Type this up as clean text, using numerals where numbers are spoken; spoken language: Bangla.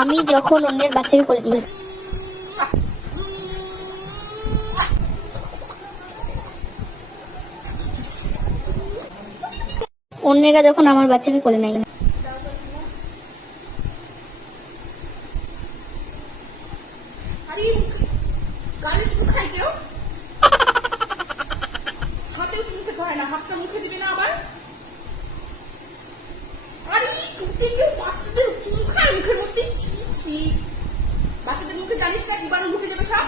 আমি যখন অন্যের বাচ্চাকে কোলে নিই, অন্যেরা যখন আমার বাচ্চাকে কোলে নেয়, গালে চুমু খাইতেও হাতেও চুমু খেতে হয় না, হাতটা মুখে দিবি না আবার। আরে চুমতে কেউ বাচ্চাদের চুমু খায় মুখের মধ্যে? ছি ছি, বাচ্চাদের মুখে জানিস না জীবাণু ঢুকে যাবে সব।